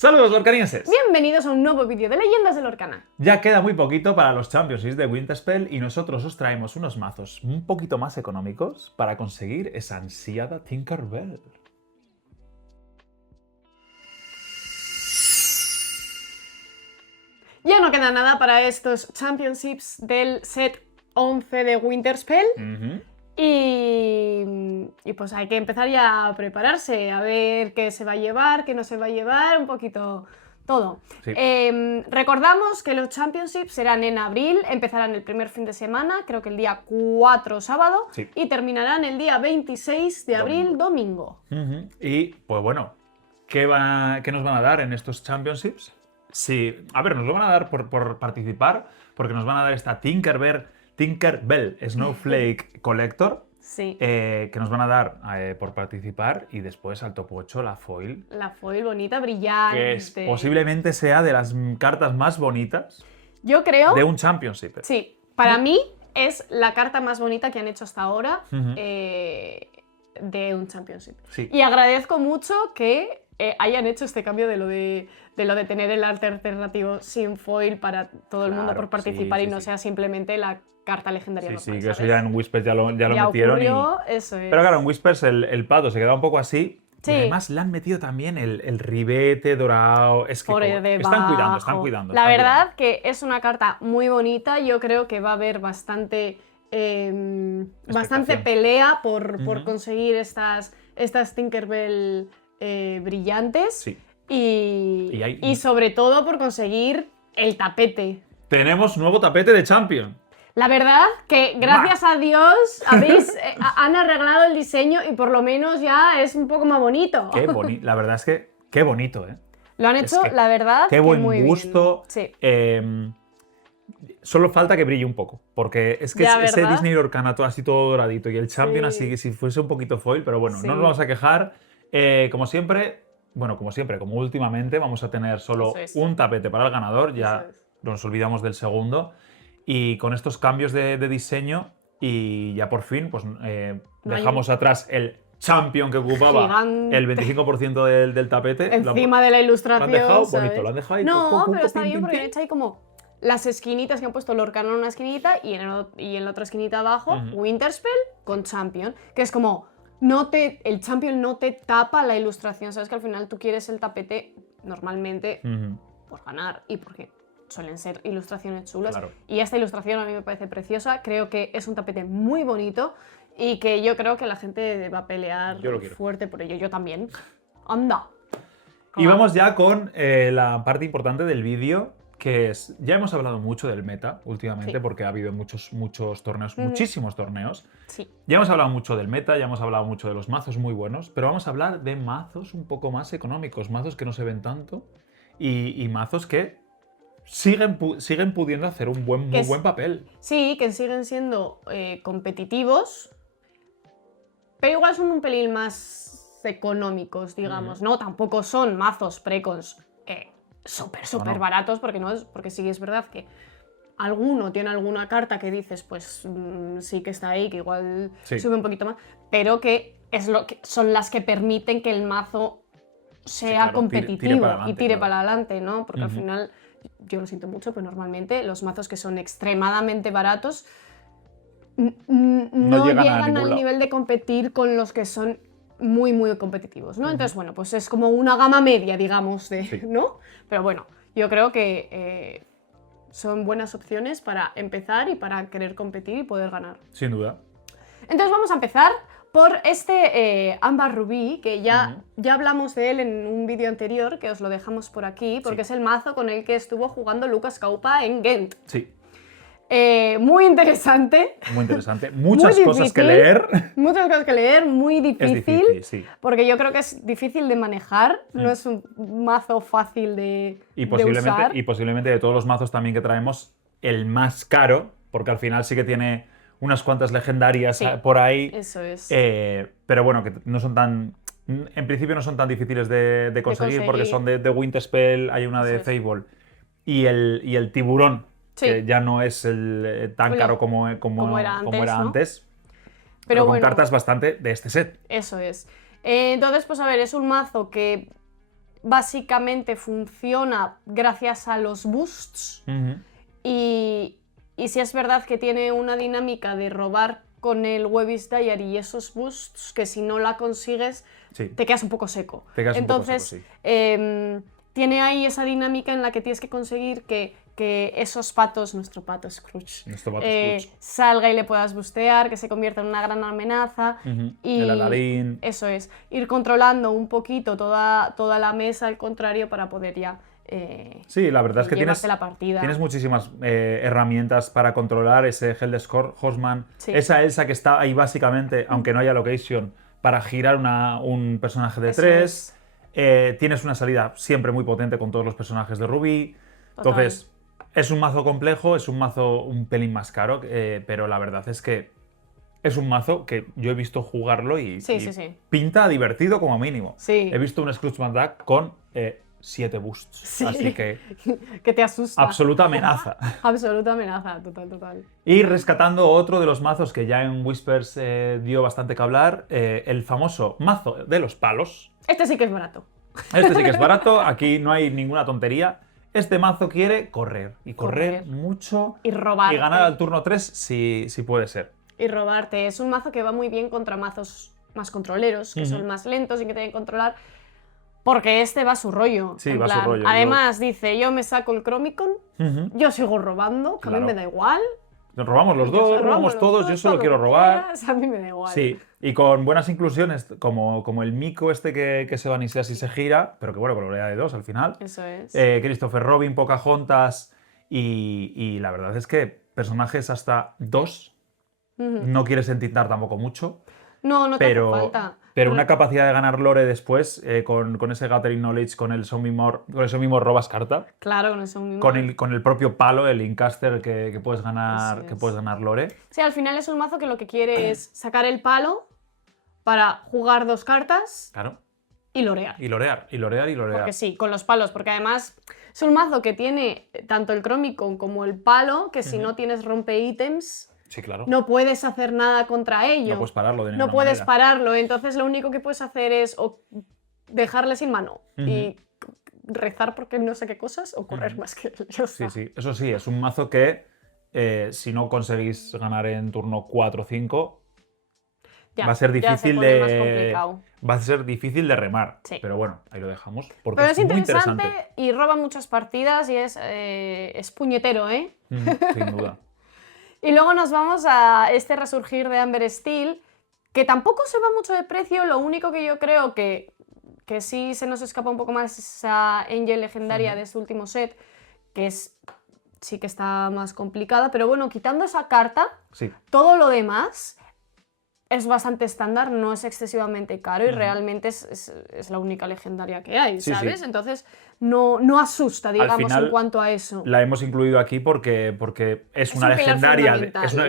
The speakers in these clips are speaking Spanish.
¡Saludos, lorcanienses! Bienvenidos a un nuevo vídeo de Leyendas de Lorcana. Ya queda muy poquito para los Championships de Winterspell y nosotros os traemos unos mazos un poquito más económicos para conseguir esa ansiada Tinkerbell. Ya no queda nada para estos Championships del set 11 de Winterspell. Y pues hay que empezar ya a prepararse, a ver qué se va a llevar, qué no se va a llevar, un poquito todo. Sí. Recordamos que los Championships serán en abril, empezarán el primer fin de semana, creo que el día 4 sábado, Sí. y terminarán el día 26 de abril domingo. Y pues bueno, ¿qué nos van a dar en estos Championships? Sí, a ver, nos lo van a dar por participar, porque nos van a dar esta Tinkerbell Snowflake Collector. Sí. Que nos van a dar por participar, y después al top 8 la foil, La foil bonita, brillante. que posiblemente sea de las cartas más bonitas Yo creo... de un Championship. Sí, para mí es la carta más bonita que han hecho hasta ahora de un Championship. Sí. Y agradezco mucho que hayan hecho este cambio de lo de tener el arte alternativo sin foil para todo el mundo por participar, sí, y no sí. sea simplemente la carta legendaria Sí, normal, sí, que eso ¿sabes? ya en Whispers ya lo Ya metieron. ocurrió, eso es. Pero claro, en Whispers el pato se queda un poco así. Sí. Y además le han metido también el ribete dorado. Es que Por están debajo. cuidando. La verdad que es una carta muy bonita. Yo creo que va a haber bastante pelea por conseguir estas Tinkerbell brillantes. Sí. Y sobre todo por conseguir el tapete. Tenemos nuevo tapete de Champion. La verdad que gracias a Dios han arreglado el diseño y por lo menos ya es un poco más bonito. Qué bonito. La verdad es que qué bonito, ¿eh? Lo han hecho, la verdad, qué que buen muy gusto. bien. Sí. Solo falta que brille un poco, porque es que Ya, ese ¿verdad? Disney Lorcana todo así todo doradito y el Champion Sí. así que si fuese un poquito foil, pero bueno, Sí. no nos vamos a quejar. Como siempre, como últimamente, vamos a tener solo Eso es. un tapete para el ganador, ya Eso es. nos olvidamos del segundo. Y con estos cambios de diseño, y ya por fin, pues dejamos atrás el Champion que ocupaba Gigante. el 25% del tapete. Encima de la ilustración. Lo han dejado ¿sabes? bonito, lo han dejado ahí. No, pero está bien porque han hecho ahí como las esquinitas que han puesto Lorcana en una esquinita y en la otra esquinita abajo Winterspell con Champion, que es como el Champion no te tapa la ilustración, sabes que al final tú quieres el tapete normalmente por ganar y porque suelen ser ilustraciones chulas. Claro. Y esta ilustración a mí me parece preciosa, creo que es un tapete muy bonito y que yo creo que la gente va a pelear Yo lo quiero. fuerte por ello, yo también. Anda. Y vamos ya con la parte importante del vídeo, que es, ya hemos hablado mucho del meta últimamente, Sí. porque ha habido muchos torneos, muchísimos torneos. Sí. Ya hemos hablado mucho del meta, ya hemos hablado mucho de los mazos muy buenos, pero vamos a hablar de mazos un poco más económicos, mazos que no se ven tanto y mazos que siguen pudiendo hacer un muy buen papel. Sí, que siguen siendo competitivos, pero igual son un pelín más económicos, digamos, ¿no? Tampoco son mazos precons súper No. baratos, porque sí es verdad que alguno tiene alguna carta que dices, pues sí que está ahí, que igual Sí. sube un poquito más, pero que son las que permiten que el mazo sea claro, competitivo tire para adelante, y tire claro. para adelante, ¿no? Porque al final, yo lo siento mucho, pero normalmente los mazos que son extremadamente baratos no llegan a llegan ningún al lado. nivel de competir con los que son muy, muy competitivos, ¿no? Entonces, bueno, pues es como una gama media, digamos, Sí. ¿no? Pero bueno, yo creo que son buenas opciones para empezar y para querer competir y poder ganar. Sin duda. Entonces vamos a empezar por este Ámbar Rubí, que ya hablamos de él en un vídeo anterior, que os lo dejamos por aquí, porque es el mazo con el que estuvo jugando Lucas Caupa en Ghent. Sí, Muy interesante. muy interesante. Muchas cosas que leer. Muchas cosas que leer, muy Es difícil. difícil, sí. Porque yo creo que es difícil de manejar, no es un mazo fácil de usar. Y posiblemente de todos los mazos también que traemos, el más caro, porque al final sí que tiene unas cuantas legendarias Sí, por ahí. Eso es. Pero bueno, que no son tan. En principio no son tan difíciles de conseguir, porque son de Winterspell, hay una de Eso es. Fable. Y el tiburón, Sí. que ya no es tan Bueno, caro como era antes, ¿no? antes. Pero Pero con bueno. cartas bastante de este set. Eso es. Entonces, pues a ver, es un mazo que básicamente funciona gracias a los boosts. Y sí es verdad que tiene una dinámica de robar con el Webby's Diary y esos boosts que si no la consigues te quedas un poco seco. Entonces, tiene ahí esa dinámica en la que tienes que conseguir que esos patos, nuestro pato Scrooge, salga y le puedas bustear, que se convierta en una gran amenaza. Y el Aladín. Eso es, ir controlando un poquito toda la mesa al contrario para poder ya sí, la verdad es que tienes muchísimas herramientas para controlar ese Heldescore, Hostman, esa Elsa que está ahí básicamente, aunque no haya location, para girar un personaje de 3. Tienes una salida siempre muy potente con todos los personajes de Ruby. Entonces, es un mazo complejo, es un mazo un pelín más caro, pero la verdad es que es un mazo que yo he visto jugarlo y pinta divertido como mínimo. He visto un Scrooge McDuck con 7 boosts, así que te asusta. Absoluta amenaza. Absoluta amenaza, total. Y rescatando otro de los mazos que ya en Whispers dio bastante que hablar, el famoso mazo de los palos. Este sí que es barato. Este sí que es barato, aquí no hay ninguna tontería. Este mazo quiere correr, y correr mucho, y robar. Y ganar al turno 3 si puede ser. Y robarte. Es un mazo que va muy bien contra mazos más controleros, que son más lentos y que tienen que controlar. Porque este va a su rollo. Sí, va a su rollo. Además, dice, yo me saco el Chromicon, yo sigo robando, que a mí me da igual. Nos robamos los dos, robamos todos, yo solo quiero robar. A mí me da igual. Sí, y con buenas inclusiones, como el mico este que se banisea si se gira, pero que bueno, con probabilidad de 2 al final. Eso es. Christopher Robin, Pocahontas, y la verdad es que personajes hasta 2 no quieres entintar tampoco mucho. No te hace falta. Pero una capacidad de ganar lore después, con ese Gathering Knowledge, con el Show Me More robas carta. Claro, con el Show Me More. Con el propio palo, el Incaster, que puedes ganar lore. Sí, al final es un mazo que lo que quiere es sacar el palo para jugar 2 cartas. Claro. Y lorear. Y lorear. Porque sí, con los palos, porque además es un mazo que tiene tanto el Chromicon como el palo, que si no tienes rompe ítems... Sí, claro. No puedes hacer nada contra ello. No puedes pararlo de ninguna No puedes manera. pararlo, entonces lo único que puedes hacer es o dejarle sin mano y rezar porque no sé qué cosas o correr más que ellos. Sí, eso sí, es un mazo que si no conseguís ganar en turno 4 o 5 va a ser difícil de remar. Sí. Pero bueno, ahí lo dejamos. Porque pero es es muy interesante interesante. y roba muchas partidas y es puñetero, ¿eh? Sin duda. Y luego nos vamos a este resurgir de Amber Steel, que tampoco se va mucho de precio, lo único que yo creo que sí se nos escapa un poco más es esa Angel legendaria de este último set, que sí que está más complicada, pero bueno, quitando esa carta, todo lo demás es bastante estándar, no es excesivamente caro y realmente es la única legendaria que hay, ¿sabes? Entonces no asusta, digamos, en cuanto a eso. La hemos incluido aquí porque es una legendaria,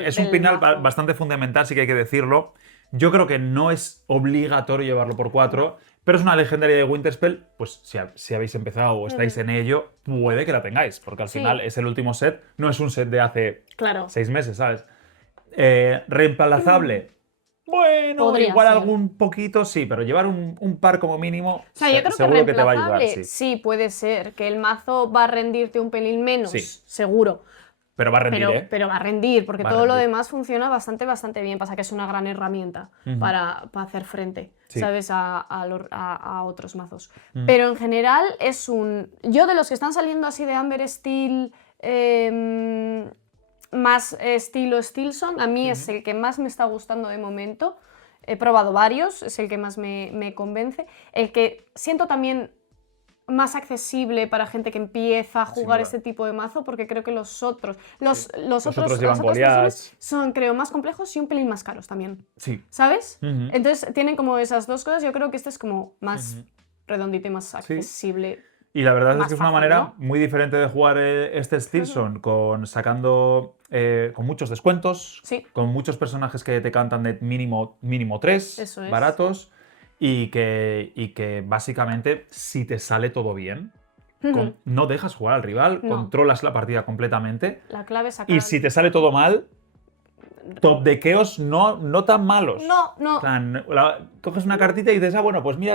es un pilar bastante fundamental, sí que hay que decirlo. Yo creo que no es obligatorio llevarlo por 4, pero es una legendaria de Winterspell, pues si habéis empezado o estáis en ello, puede que la tengáis, porque al final es el último set, no es un set de hace 6 meses, ¿sabes? Reemplazable. Bueno, podría igual ser. algún poquito sí, pero llevar un par como mínimo, o sea, yo creo seguro que te va a ayudar. Sí, puede ser. Que el mazo va a rendirte un pelín menos, seguro. Pero va a rendir, pero va a rendir, porque todo lo demás funciona bastante bien. Pasa que es una gran herramienta para hacer frente, ¿sabes? A otros mazos. Pero en general es yo de los que están saliendo así de Amber Steel... más estilo Steelsong, a mí es el que más me está gustando de momento. He probado varios, es el que más me convence. El que siento también más accesible para gente que empieza a jugar este tipo de mazo, porque creo que los otros llevan Goliaths. son, creo, más complejos y un pelín más caros también. Sí. ¿Sabes? Entonces tienen como esas dos cosas. Yo creo que este es como más redondito y más accesible. Y la verdad es que es una fácil, manera muy diferente de jugar este Steelsong, con muchos descuentos, con muchos personajes que te cantan de mínimo 3, baratos, y que básicamente, si te sale todo bien, no dejas jugar al rival, controlas la partida completamente. La clave es sacar... Y si te sale todo mal, top dequeos no tan malos. No. Coges una cartita y dices, bueno, pues mira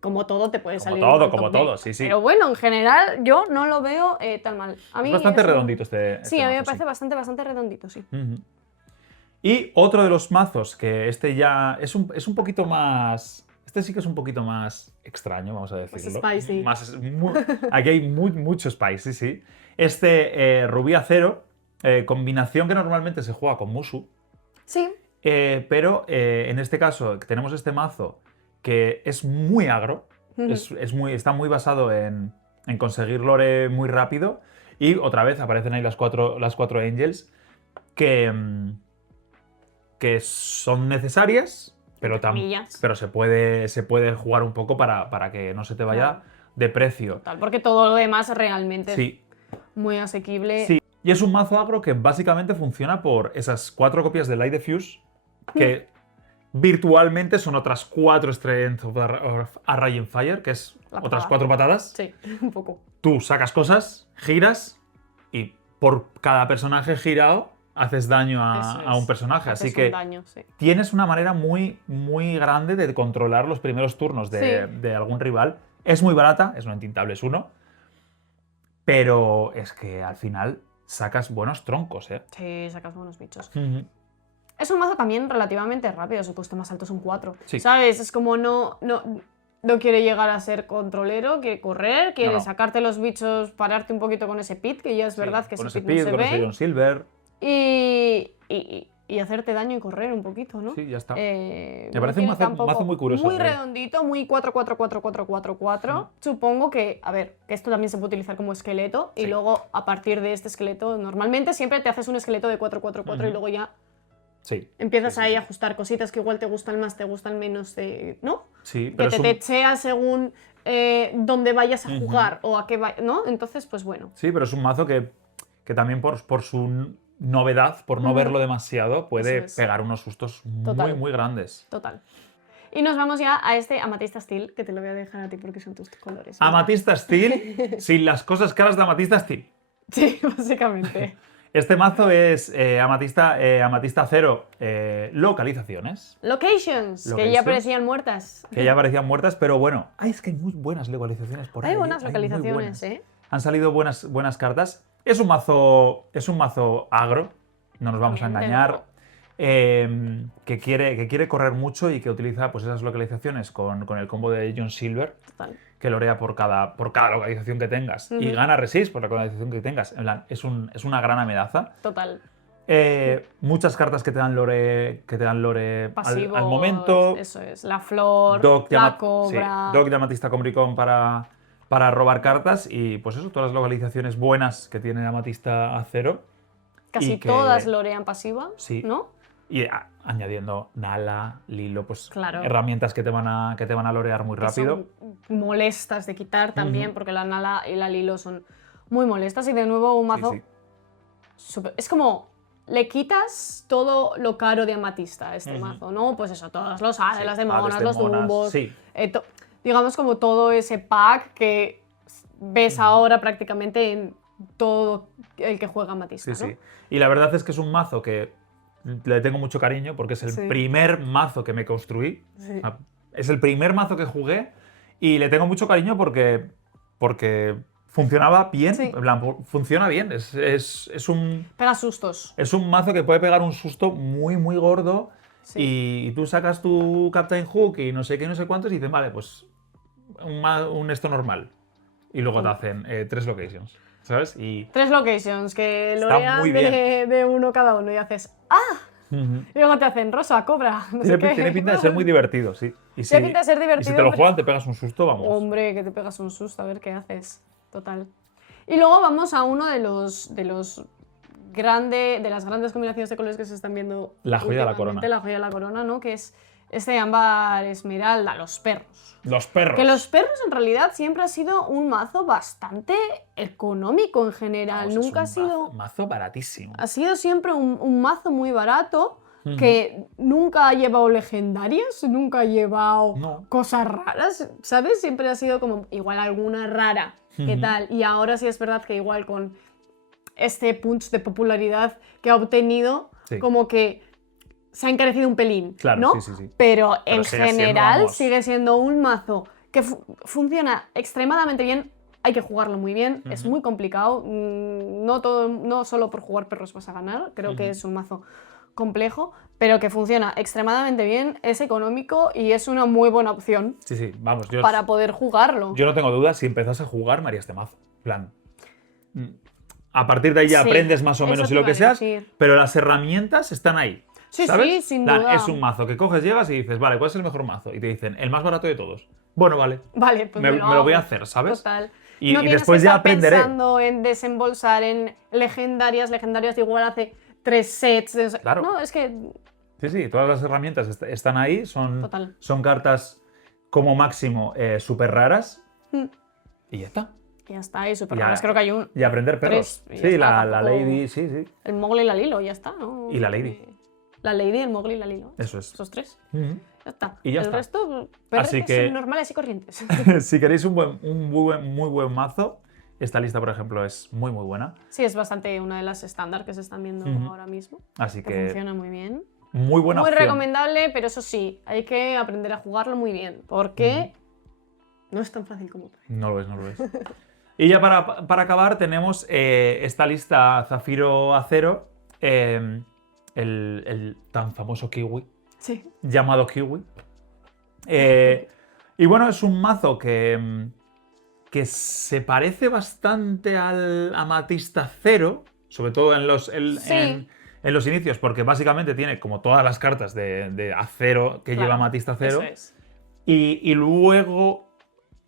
como todo te puede Como salir. todo, un como top deck. todo, sí, sí. Pero bueno, en general yo no lo veo tan mal. A mí Es bastante es un- redondito este. Sí, este a mí me mazo, parece bastante redondito, sí. Ujú. Y otro de los mazos que este ya es un poquito más. Este sí que es un poquito más extraño, vamos a decirlo. spicy. Aquí hay mucho spicy, sí. Este Rubí Acero, combinación que normalmente se juega con Musu, Sí, pero en este caso tenemos este mazo que es muy agro, Ujú. está muy basado en conseguir lore muy rápido. Y otra vez aparecen ahí las cuatro Angels que, que son necesarias, pero, Entre comillas. pero se puede jugar un poco para que no se te vaya Claro. de precio. Total, porque todo lo demás realmente Sí, es muy asequible. sí. Y es un mazo agro que básicamente funciona por esas 4 copias de Light Diffuse que virtualmente son otras 4 Strength of Arraying Fire, que es La otras patada. 4 patadas. Sí, un poco. Tú sacas cosas, giras y por cada personaje girado haces daño Eso a un es. personaje. Haces Así que un daño, sí. tienes una manera muy, muy grande de controlar los primeros turnos de, Sí. de algún rival. Es muy barata, es un Entintable, es uno. Pero es que al final sacas buenos troncos, ¿eh? Sí, sacas buenos bichos. Ujú. Es un mazo también relativamente rápido, su coste más alto es un 4. Sí. ¿Sabes? Es como no quiere llegar a ser controlero, quiere correr, quiere No. sacarte los bichos, pararte un poquito con ese pit, que ya es verdad que con ese ese pit no Pit, se con ese ve, John Silver. y hacerte daño y correr un poquito, ¿no? Sí, ya está. Me Me parece un mazo muy curioso, Muy ¿eh? redondito, muy 4-4-4-4-4-4-4. Supongo que, a ver, que esto también se puede utilizar como esqueleto y Sí. luego a partir de este esqueleto, normalmente siempre te haces un esqueleto de 4-4-4 y luego ya Sí. empiezas Sí, ahí sí, a ajustar cositas que igual te gustan más, te gustan menos, ¿no? Sí, Que pero te es un... techea según dónde vayas a jugar o a qué ¿no? Entonces, pues bueno. Sí, pero es un mazo que también por su novedad, por no verlo demasiado, puede Eso es. pegar unos sustos Total. muy, muy grandes. Total. Y nos vamos ya a este Amatista Steel, que te lo voy a dejar a ti porque son tus colores. ¿verdad? Amatista Steel, sin las cosas caras de Amatista Steel. Sí, básicamente. Este mazo es Amatista 0 localizaciones, Locations, que ya Locations. parecían muertas. que ya parecían muertas, pero bueno, es que hay muy buenas localizaciones por ahí. Hay buenas muy localizaciones, buenas. ¿eh? Han salido buenas cartas. Es un mazo agro, no nos vamos a También, de engañar. nuevo. Que quiere correr mucho y que utiliza pues, esas localizaciones con el combo de John Silver, Total. que lorea por cada localización que tengas y gana resist por la localización que tengas. En plan, es una gran amenaza. Total. Muchas cartas que te dan lore, Pasivo. al momento. Eso es. La flor, Doc la cobra. Doc de Amatista Cobricón para robar cartas y pues eso, todas las localizaciones buenas que tiene Amatista Acero. Casi y que- todas lorean pasiva, Sí. ¿no? Y añadiendo Nala, Lilo, pues Claro. herramientas que te van a lorear muy Que rápido. son molestas de quitar también, porque la Nala y la Lilo son muy molestas. Y de nuevo un mazo Sí, es como le quitas todo lo caro de Amatista a este Ujú. mazo, ¿no? Pues eso, todos los Hades, las Hades, demonas, los demonas, Dumbos. sí. Digamos como todo ese pack que ves ahora prácticamente en todo el que juega Amatista, Sí, ¿no? sí. Y la verdad es que es un mazo que le tengo mucho cariño porque es el Sí. primer mazo que me construí. Sí. Es el primer mazo que jugué y le tengo mucho cariño porque funcionaba bien. Sí. En plan, funciona bien. Es un Pega sustos. mazo que puede pegar un susto muy, muy gordo. Sí. Y tú sacas tu Captain Hook y no sé qué, no sé cuántos y dicen, vale, pues un esto normal. Y luego te hacen 3 locations, ¿sabes? Y 3 locations que Está lorean muy bien. de uno cada uno y haces ¡ah! Y luego te hacen rosa, cobra, no sé qué. tiene pinta de ser muy divertido, sí. Y si, Tiene pinta de ser y si divertido, te lo pero- juegan, te pegas un susto, vamos. Hombre, que te pegas un susto, a ver qué haces. Total. Y luego vamos a uno de las grandes combinaciones de colores que se están viendo. La joya de la últimamente, corona. La joya de la corona, ¿no? Que es este ámbar esmeralda, los perros. Los perros. Que los perros en realidad siempre ha sido un mazo bastante económico en general. Vamos, es Nunca un ha sido. mazo baratísimo. Ha sido siempre un mazo muy barato. Que nunca ha llevado legendarias, nunca ha llevado No. cosas raras, ¿sabes? Siempre ha sido como igual alguna rara, ¿qué tal? Y ahora sí es verdad que igual con este punch de popularidad que ha obtenido, Sí. como que se ha encarecido un pelín, Claro, ¿no? sí. Pero en sigue siendo, general vamos. sigue siendo un mazo que funciona extremadamente bien. Hay que jugarlo muy bien, es muy complicado. No solo por jugar perros vas a ganar, creo que es un mazo complejo, pero que funciona extremadamente bien, es económico y es una muy buena opción Sí, vamos, para poder jugarlo. Yo no tengo dudas, si empezás a jugar me haría este mazo. En plan, a partir de ahí ya Sí, aprendes más o eso menos te y lo iba que a seas, decir. pero las herramientas están ahí. Sí, ¿sabes? sí, sin En plan, duda. es un mazo que coges, llegas y dices, vale, ¿cuál es el mejor mazo? Y te dicen, el más barato de todos. Bueno, vale. Vale, pues me me lo voy a hago. hacer, ¿sabes? Total. Y no tienes después que ya estar aprenderé. pensando en desembolsar en legendarias de igual hace 3 sets. Claro. No, es que... Sí, todas las herramientas están ahí, Total. son cartas como máximo súper raras Mm. y ya está. Ya está, y súper Ya- raras, creo que hay un... Y aprender perros. 3, y ya Sí, está, la tampoco- Lady, sí. El Mowgli y la Lilo, ya está, ¿no? Y la Lady. La Lady, el Mowgli y la Lilo. Eso es. Esos 3. Ujú. Ya está. Y ya el está. resto, Así perretes que- normales y corrientes. Si queréis un muy buen mazo, esta lista, por ejemplo, es muy buena. Sí, es bastante una de las estándar que se están viendo Ujú. ahora mismo. Así Que que funciona muy bien. muy buena Muy opción. recomendable, pero eso sí, hay que aprender a jugarlo muy bien, porque no es tan fácil como parece. No lo es. Y ya para acabar tenemos esta lista Zafiro Acero, el tan famoso Kiwi, Sí. llamado Kiwi. Y bueno, es un mazo que se parece bastante al Amatista Cero, sobre todo en los inicios, porque básicamente tiene como todas las cartas de acero que Claro, lleva Amatista Cero. Eso es. Y luego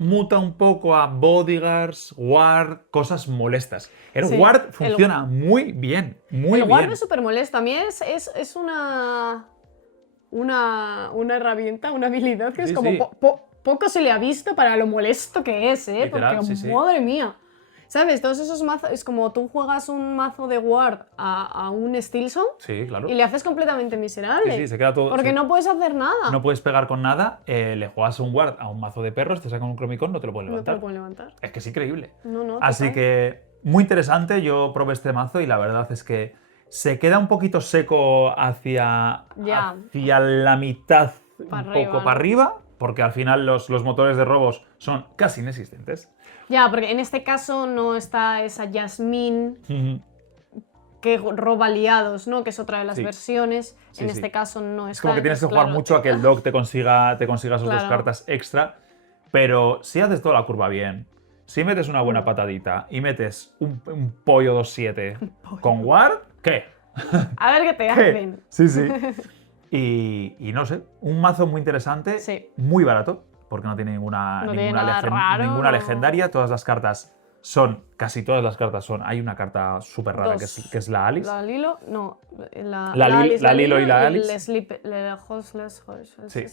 muta un poco a bodyguards, ward, cosas molestas. El Sí, ward funciona muy bien, muy el bien. guard es súper molesto. A mí es una herramienta, una habilidad que Sí, es como sí. poco se le ha visto para lo molesto que es, ¿eh? Literal, Porque, sí. madre mía. ¿Sabes? Todos esos mazos, es como tú juegas un mazo de ward a un Steelson Sí, claro. y le haces completamente miserable. Sí, se queda todo. Porque no puedes hacer nada. No puedes pegar con nada, le juegas un ward a un mazo de perros, te sacan un Chromicon, no te lo pueden No te levantar. lo pueden levantar. Es que es increíble. No, Así total. que muy interesante, yo probé este mazo y la verdad es que se queda un poquito seco hacia la mitad, Pa' un arriba, poco ¿no? para arriba, porque al final los motores de robos son casi inexistentes. Ya, porque en este caso no está esa Jasmine que roba aliados, ¿no? Que es otra de las Sí. versiones. Sí, en sí. este caso no está. Es como que tienes que entonces, jugar claro, mucho a que el dog te consiga esas dos Claro. cartas extra, pero si haces toda la curva bien, si metes una buena patadita y metes un pollo 2-7 con ward, ¿qué? A ver qué te ¿Qué? hacen. Sí. Y no sé, un mazo muy interesante, Sí. muy barato, porque no tiene ninguna nada raro, ninguna no. legendaria. Todas las cartas casi todas las cartas son. Hay una carta súper rara que es la Alice. La Lilo, no. La Lilo- la Lilo y la el Alice. Sí. Sí.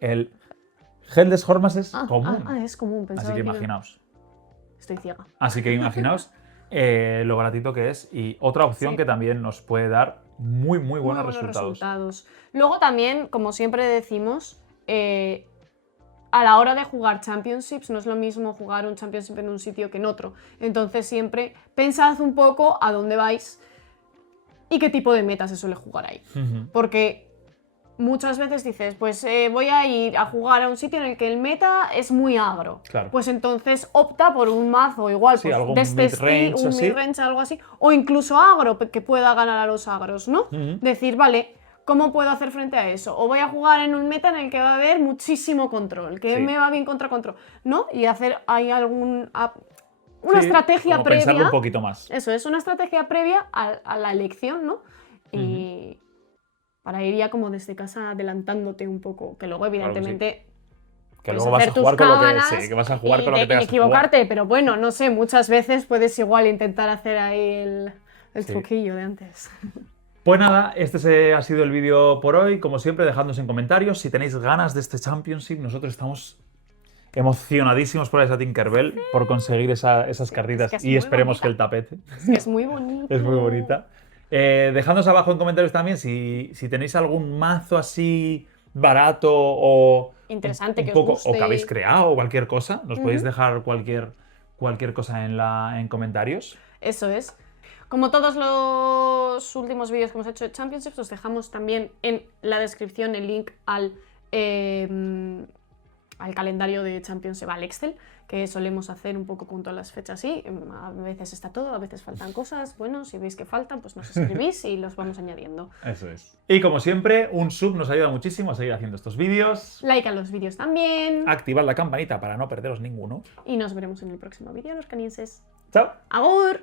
El Headless Hormas es común. Es común, pensaba Así que era- imaginaos. Estoy ciega. Así que imaginaos lo baratito que es. Y otra opción Sí. que también nos puede dar muy buenos Muy buenos resultados. Luego también, como siempre decimos, a la hora de jugar Championships no es lo mismo jugar un Championship en un sitio que en otro. Entonces siempre pensad un poco a dónde vais y qué tipo de meta se suele jugar ahí. Porque muchas veces dices, pues voy a ir a jugar a un sitio en el que el meta es muy agro. Claro. Pues entonces opta por un mazo igual, Sí, pues, algo de este mid-range, estilo, un así. mid-range, algo así, o incluso agro, que pueda ganar a los agros, ¿no? Decir, vale, ¿cómo puedo hacer frente a eso? O voy a jugar en un meta en el que va a haber muchísimo control, que Sí. me va bien contra control, ¿no? Y hacer ahí una Sí, estrategia como previa. pensarlo un poquito más. Eso es una estrategia previa a la elección, ¿no? Y para ir ya como desde casa adelantándote un poco, que luego evidentemente Que puedes luego vas a hacer tus jugar con lo que, cábalas sí, que vas a jugar y con lo que tengas que jugar. equivocarte, pero bueno, no sé, muchas veces puedes igual intentar hacer ahí el Sí. truquillo de antes. Pues nada, este ha sido el vídeo por hoy. Como siempre, dejadnos en comentarios si tenéis ganas de este Championship. Nosotros estamos emocionadísimos por esa Tinkerbell, por conseguir esas cartitas que es y muy esperemos bonita. que el tapete. Es muy bonito. Es muy bonita. Dejadnos abajo en comentarios también si tenéis algún mazo así barato o Interesante, un que os poco, guste. o que habéis creado o cualquier cosa. Nos podéis dejar cualquier cosa en comentarios. Eso es. Como todos los últimos vídeos que hemos hecho de Championships, os dejamos también en la descripción el link al al calendario de Champions se va al Excel, que solemos hacer un poco con todas las fechas así. A veces está todo, a veces faltan cosas. Bueno, si veis que faltan, pues nos escribís y los vamos añadiendo. Eso es. Y como siempre, un sub nos ayuda muchísimo a seguir haciendo estos vídeos. Like a los vídeos también. Activad la campanita para no perderos ninguno. Y nos veremos en el próximo vídeo, los canienses. ¡Chao! ¡Agur!